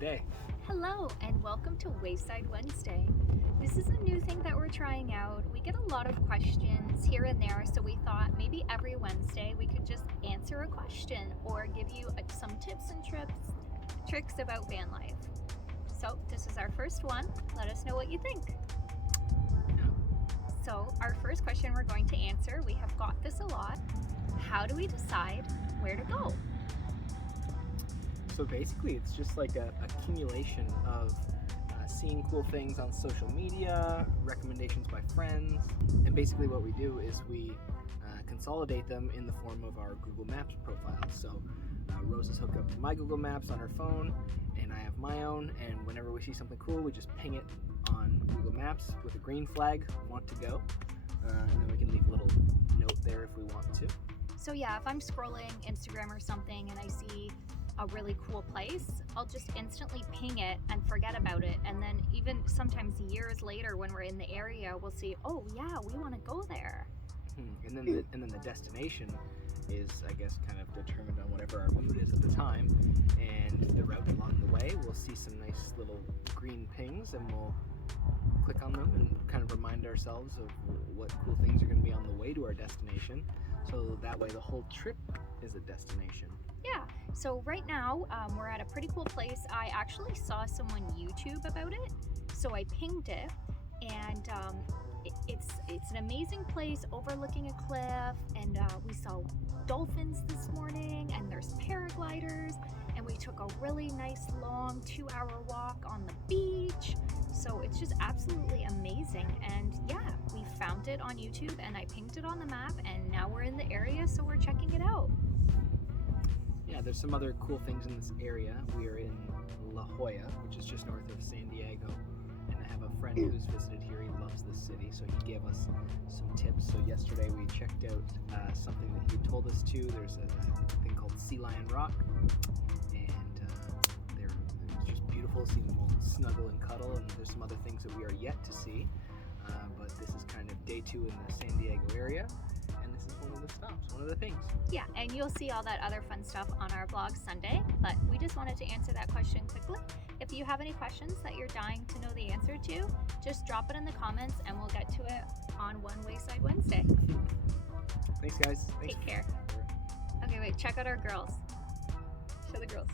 day. Hello and welcome to Wayside Wednesday. This is a new thing that we're trying out. We get a lot of questions here and there, so we thought maybe every Wednesday we could just answer a question or give you some tips and tricks about van life. So this is our first one. Let us know what you think. So our first question we're going to answer, we have got this a lot. How do we decide where to go? So basically it's just like a accumulation of seeing cool things on social media, recommendations by friends, and basically what we do is we consolidate them in the form of our Google Maps profile. So Rosa's hooked up to my Google Maps on her phone, and I have my own, and whenever we see something cool, we just ping it on Google Maps with a green flag, want to go, and then we can leave a little note there if we want to. So yeah, if I'm scrolling Instagram or something and I see a really cool place, I'll just instantly ping it and forget about it. And then even sometimes years later when we're in the area, we'll see, oh yeah, we want to go there. And then the destination is, I guess, kind of determined on whatever our mood is at the time. And the route along the way, we'll see some nice little green pings and we'll click on them and kind of remind ourselves of what cool things are going to be on the way to our destination. So that way the whole trip is a destination. Yeah, so right now we're at a pretty cool place. I actually saw someone YouTube about it, so I pinged it, and it's an amazing place overlooking a cliff, and we saw dolphins this morning, and there's paragliders, and we took a really nice long 2-hour walk on the beach. So it's just absolutely amazing, and yeah, we found it on YouTube and I pinged it on the map, and now we're in the area, so we're checking it out. Yeah, there's some other cool things in this area. We are in La Jolla, which is just north of San Diego, and I have a friend who's visited here. He loves this city, so he gave us some tips. So yesterday we checked out something that he told us to. There's a thing called Sea Lion Rock, and they're just beautiful, seeing them all snuggle and cuddle, and there's some other things that we are yet to see, but this is kind of day 2 in the San Diego area. This is one of the stops, one of the things. Yeah, and you'll see all that other fun stuff on our blog Sunday, but we just wanted to answer that question quickly. If you have any questions that you're dying to know the answer to, just drop it in the comments and we'll get to it on One Wayside Wednesday. Thanks, guys. Thanks. Take care. Okay, wait, check out our girls. Show the girls.